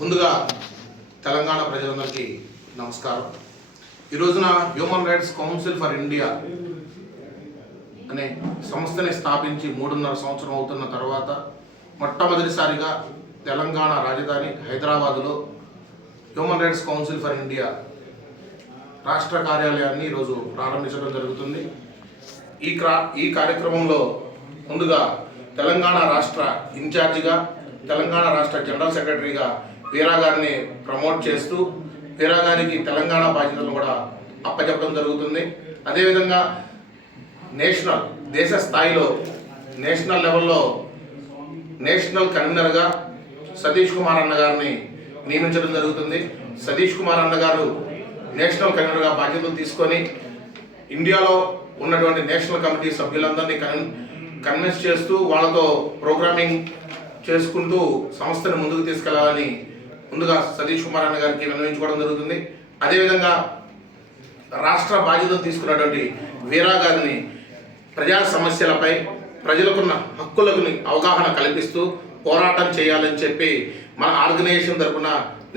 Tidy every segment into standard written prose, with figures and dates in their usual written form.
ముందుగా తెలంగాణ ప్రజలందరికీ నమస్కారం. ఈ రోజున human rights council for India అనే సంస్థని స్థాపించి 3.5 సంవత్సరం అవుతున్న తర్వాత మొట్టమొదటిసారిగా తెలంగాణ రాజధాని హైదరాబాదులో human rights council for India రాష్ట్ర కార్యాలయాన్ని ఈరోజు ప్రారంభించడం జరుగుతుంది. ఈ కార్యక్రమంలో ముందుగా తెలంగాణ రాష్ట్ర ఇన్ఛార్జిగా, తెలంగాణ రాష్ట్ర జనరల్ సెక్రటరీగా వీరా గారిని ప్రమోట్ చేస్తూ వీరా గారికి తెలంగాణ బాధ్యతలను కూడా అప్పచెప్పడం జరుగుతుంది. అదేవిధంగా దేశ స్థాయిలో నేషనల్ లెవెల్లో నేషనల్ కన్వీనర్గా సతీష్ కుమార్ అన్న గారిని నియమించడం జరుగుతుంది. సతీష్ కుమార్ అన్న గారు నేషనల్ కన్వీనర్గా బాధ్యతలు తీసుకొని ఇండియాలో ఉన్నటువంటి నేషనల్ కమిటీ సభ్యులందరినీ కన్విన్స్ చేస్తూ వాళ్ళతో ప్రోగ్రామింగ్ చేసుకుంటూ సంస్థను ముందుకు తీసుకెళ్లాలని ముందుగా సతీష్ కుమార్ అన్న గారికి విన్నవించుకోవడం జరుగుతుంది. అదేవిధంగా రాష్ట్ర బాధ్యతలు తీసుకున్నటువంటి వీరా గారిని ప్రజా సమస్యలపై ప్రజలకున్న హక్కులకు అవగాహన కల్పిస్తూ పోరాటం చేయాలని చెప్పి మన ఆర్గనైజేషన్ తరఫున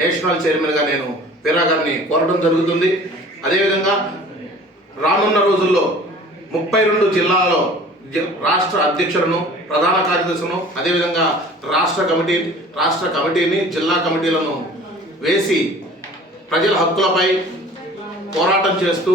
నేషనల్ చైర్మన్గా నేను వీరా గారిని కోరడం జరుగుతుంది. అదేవిధంగా రానున్న రోజుల్లో 32 జిల్లాలలో రాష్ట్ర అధ్యక్షులను, ప్రధాన కార్యదర్శులను, అదేవిధంగా రాష్ట్ర కమిటీని, జిల్లా కమిటీలను వేసి ప్రజల హక్కులపై పోరాటం చేస్తూ